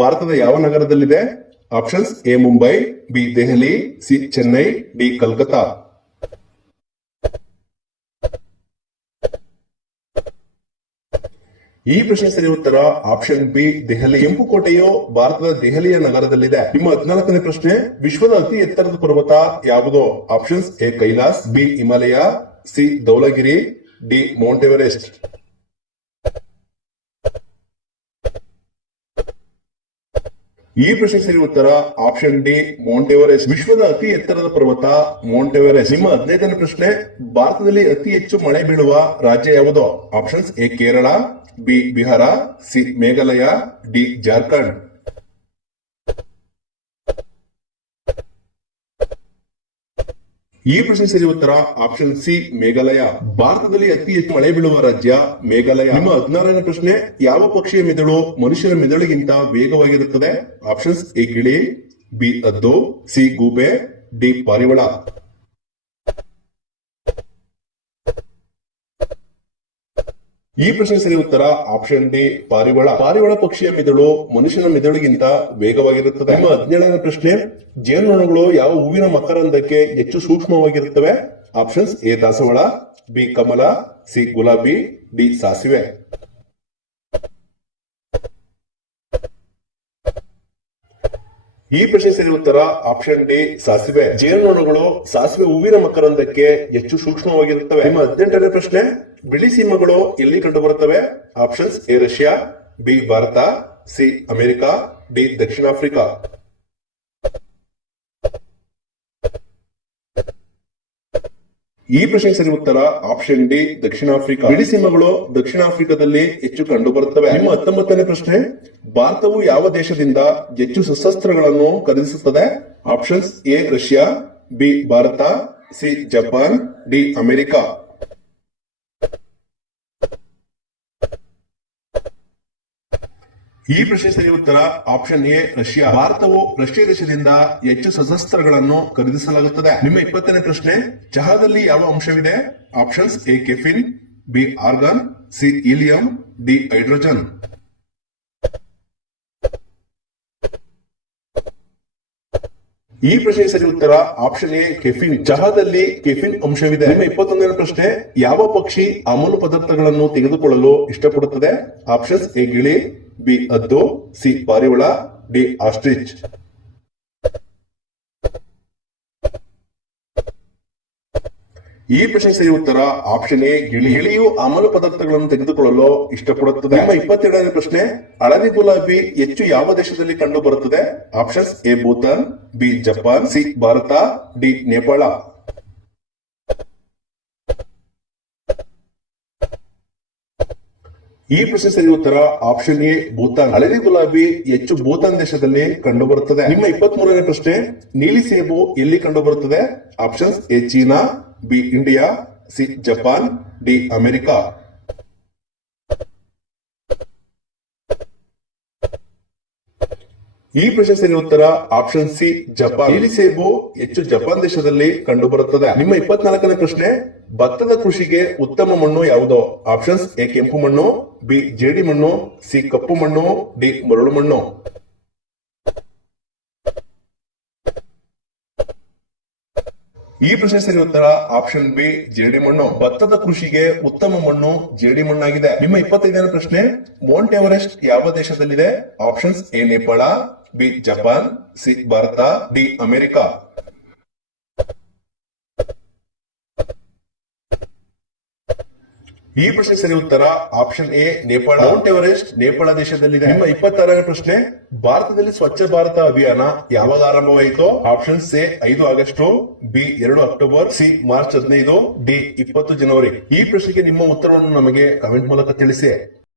ಭಾರತದ ಯಾವ ನಗರದಲ್ಲಿದೆ? Options A Mumbai, B Delhi, C Chennai, D Calcutta. ಈ ಪ್ರಶ್ನೆ ಸರಿ ಉತ್ತರ ಆಪ್ಷನ್ ಬಿ ದೆಹಲಿ. ಕೆಂಪು ಕೋಟೆಯು ಭಾರತದ ದೆಹಲಿಯ ನಗರದಲ್ಲಿದೆ. ನಿಮ್ಮ 14ನೇ ಪ್ರಶ್ನೆ, ವಿಶ್ವದ ಅತಿ ಎತ್ತರದ ಪರ್ವತ ಯಾವುದು? Options A Kailash, B Himalaya, C Dhaulagiri, D Mount Everest. ಈ ಪ್ರಶ್ನೆ ಸರಿ ಉತ್ತರ ಆಪ್ಷನ್ ಡಿ ಮೌಂಟ್ ಎವರೆಸ್ಟ್. ವಿಶ್ವದ ಅತಿ ಎತ್ತರದ ಪರ್ವತ ಮೌಂಟ್ ಎವರೆಸ್ಟ್. ನಿಮ್ಮ 15ನೇ ಪ್ರಶ್ನೆ, ಭಾರತದಲ್ಲಿ ಅತಿ ಹೆಚ್ಚು ಮಳೆ ಬೀಳುವ ರಾಜ್ಯ ಯಾವುದು? Options A Kerala, B Bihar, C Meghalaya, D Jharkhand. ಈ ಪ್ರಶ್ನೆ ಸರಿ ಉತ್ತರ ಆಪ್ಷನ್ ಸಿ ಮೇಘಾಲಯ. ಭಾರತದಲ್ಲಿ ಅತಿ ಹೆಚ್ಚು ಮಳೆ ಬೀಳುವ ರಾಜ್ಯ ಮೇಘಾಲಯ. ನಿಮ್ಮ 16ನೇ ಪ್ರಶ್ನೆ, ಯಾವ ಪಕ್ಷಿಯ ಮೆದುಳು ಮನುಷ್ಯನ ಮೆದುಳಿಗಿಂತ ವೇಗವಾಗಿರುತ್ತದೆ? ಆಪ್ಷನ್ಸ್ ಎ ಗಿಳಿ, ಬಿ ಹದ್ದು, ಸಿ ಗೂಬೆ, ಡಿ ಪಾರಿವಾಳ. ಈ ಪ್ರಶ್ನೆ ಸರಿ ಉತ್ತರ ಆಪ್ಷನ್ ಡಿ ಪಾರಿವಾಳ. ಪಾರಿವಾಳ ಪಕ್ಷಿಯ ಮೆದುಳು ಮನುಷ್ಯನ ಮೆದುಳಿಗಿಂತ ವೇಗವಾಗಿರುತ್ತದೆ. ನಿಮ್ಮ 17ನೇ ಪ್ರಶ್ನೆ, ಜೇನುನೊಣಗಳು ಯಾವ ಹೂವಿನ ಮಕರಂದಕ್ಕೆ ಹೆಚ್ಚು ಸೂಕ್ಷ್ಮವಾಗಿರುತ್ತವೆ? ಆಪ್ಷನ್ಸ್ ಎ ದಾಸವಾಳ, ಬಿ ಕಮಲ, ಸಿ ಗುಲಾಬಿ, ಡಿ ಸಾಸಿವೆ. ಈ ಪ್ರಶ್ನೆ ಸರಿ ಉತ್ತರ ಆಪ್ಷನ್ ಡಿ ಸಾಸಿವೆ. ಜೇನುನೊಣಗಳು ಸಾಸಿವೆ ಹೂವಿನ ಮಕರಂದಕ್ಕೆ ಹೆಚ್ಚು ಸೂಕ್ಷ್ಮವಾಗಿರುತ್ತವೆ. ನಿಮ್ಮ 18ನೇ ಪ್ರಶ್ನೆ, ಬಿಳಿ ಸಿಂಹಗಳು ಎಲ್ಲಿ ಕಂಡುಬರುತ್ತವೆ? Options A Russia, B Bharat, C America, D Dakshina Africa. ಈ ಪ್ರಶ್ನೆ ಸರಿ ಉತ್ತರ ಆಪ್ಷನ್ ಡಿ ದಕ್ಷಿಣ ಆಫ್ರಿಕಾ. ಬಿಳಿ ಸಿಂಹಗಳು ದಕ್ಷಿಣ ಆಫ್ರಿಕಾದಲ್ಲಿ ಹೆಚ್ಚು ಕಂಡುಬರುತ್ತವೆ. ನಿಮ್ಮ 19ನೇ ಪ್ರಶ್ನೆ, ಭಾರತವು ಯಾವ ದೇಶದಿಂದ ಹೆಚ್ಚು ಶಸ್ತ್ರಾಸ್ತ್ರಗಳನ್ನು ಖರೀದಿಸುತ್ತದೆ? Options A Russia, B Bharat, C Japan, D America. ಈ ಪ್ರಶ್ನೆ ಸರಿ ಉತ್ತರ ಆಪ್ಷನ್ ಎ ರಷ್ಯಾ. ಭಾರತವು ರಷ್ಯಾ ದೇಶದಿಂದ ಹೆಚ್ಚು ಶಸ್ತ್ರಾಸ್ತ್ರಗಳನ್ನು ಖರೀದಿಸಲಾಗುತ್ತದೆ. ನಿಮ್ಮ 20ನೇ ಪ್ರಶ್ನೆ, ಚಹಾದಲ್ಲಿ ಯಾವ ಅಂಶವಿದೆ? Options A caffeine, B argon, C helium, D hydrogen. ಈ ಪ್ರಶ್ನೆ ಸರಿ ಉತ್ತರ ಆಪ್ಷನ್ ಎ ಕೆಫಿನ್. ಚಹಾದಲ್ಲಿ ಕೆಫಿನ್ ಅಂಶವಿದೆ. ನಿಮ್ಮ 21ನೇ ಪ್ರಶ್ನೆ, ಯಾವ ಪಕ್ಷಿ ಅಮಲು ಪದಾರ್ಥಗಳನ್ನು ತೆಗೆದುಕೊಳ್ಳಲು ಇಷ್ಟಪಡುತ್ತದೆ? ಆಪ್ಷನ್ಸ್ ಎ ಗಿಳಿ, ಬಿ ಹದ್ದು, ಸಿ ಪಾರಿವಾಳ, ಡಿ ಆಸ್ಟ್ರಿಚ್. ಈ ಪ್ರಶ್ನೆ ಸರಿ ಉತ್ತರ ಆಪ್ಷನ್ ಎ ಗಿಳಿ. ಗಿಳಿಯು ಅಮಲು ಪದಾರ್ಥಗಳನ್ನು ತೆಗೆದುಕೊಳ್ಳಲು ಇಷ್ಟಪಡುತ್ತದೆ. ನಿಮ್ಮ 22ನೇ ಪ್ರಶ್ನೆ, ಹಳದಿ ಗುಲಾಬಿ ಹೆಚ್ಚು ಯಾವ ದೇಶದಲ್ಲಿ ಕಂಡು ಬರುತ್ತದೆ? Options A Bhutan, B Japan, C Bharat, D Nepal. ಈ ಪ್ರಶ್ನೆ ಸರಿ ಉತ್ತರ ಆಪ್ಷನ್ ಎ ಭೂತಾನ್. ಹಳದಿ ಗುಲಾಬಿ ಹೆಚ್ಚು ಭೂತಾನ್ ದೇಶದಲ್ಲಿ ಕಂಡುಬರುತ್ತದೆ. ನಿಮ್ಮ 23ನೇ ಪ್ರಶ್ನೆ, ನೀಲಿ ಸೇಬು ಎಲ್ಲಿ ಕಂಡುಬರುತ್ತದೆ? Options A China, B India, C Japan, D America. ಈ ಪ್ರಶ್ನೆ ಸರಿ ಉತ್ತರ ಆಪ್ಷನ್ ಸಿ ಜಪಾನ್. ನೀಲಿ ಸೇಬು ಹೆಚ್ಚು ಜಪಾನ್ ದೇಶದಲ್ಲಿ ಕಂಡುಬರುತ್ತದೆ. ನಿಮ್ಮ 24ನೇ ಪ್ರಶ್ನೆ, ಭತ್ತದ ಕೃಷಿಗೆ ಉತ್ತಮ ಮಣ್ಣು ಯಾವುದು? ಆಪ್ಷನ್ಸ್ ಎ ಕೆಂಪು ಮಣ್ಣು, ಬಿ ಜೇಡಿ ಮಣ್ಣು, ಸಿ ಕಪ್ಪು ಮಣ್ಣು, ಡಿ ಮರಳು ಮಣ್ಣು. ಈ ಪ್ರಶ್ನೆ ಸರಿ ಉತ್ತರ ಆಪ್ಷನ್ ಬಿ ಜೇಡಿ ಮಣ್ಣು. ಭತ್ತದ ಕೃಷಿಗೆ ಉತ್ತಮ ಮಣ್ಣು ಜೇಡಿ ಮಣ್ಣಾಗಿದೆ. ನಿಮ್ಮ 25ನೇ ಪ್ರಶ್ನೆ, ಮೌಂಟ್ ಎವರೆಸ್ಟ್ ಯಾವ ದೇಶದಲ್ಲಿದೆ? Options A Nepal, B Japan, C Bharat, D America. ಈ ಪ್ರಶ್ನೆ ಸರಿ ಉತ್ತರ option A Nepal. Mount Everest Nepal ದೇಶದಲ್ಲಿದೆ. ನಿಮ್ಮ 26ನೇ ಪ್ರಶ್ನೆ, ಭಾರತದಲ್ಲಿ ಸ್ವಚ್ಛ ಭಾರತ ಅಭಿಯಾನ ಯಾವಾಗ ಆರಂಭವಾಯಿತು? Options A 5 August, B 2 October, C March 15, D 20 ಜನವರಿ. ಈ ಪ್ರಶ್ನೆಗೆ ನಿಮ್ಮ ಉತ್ತರವನ್ನು ನಮಗೆ ಕಮೆಂಟ್ ಮೂಲಕ ತಿಳಿಸಿ.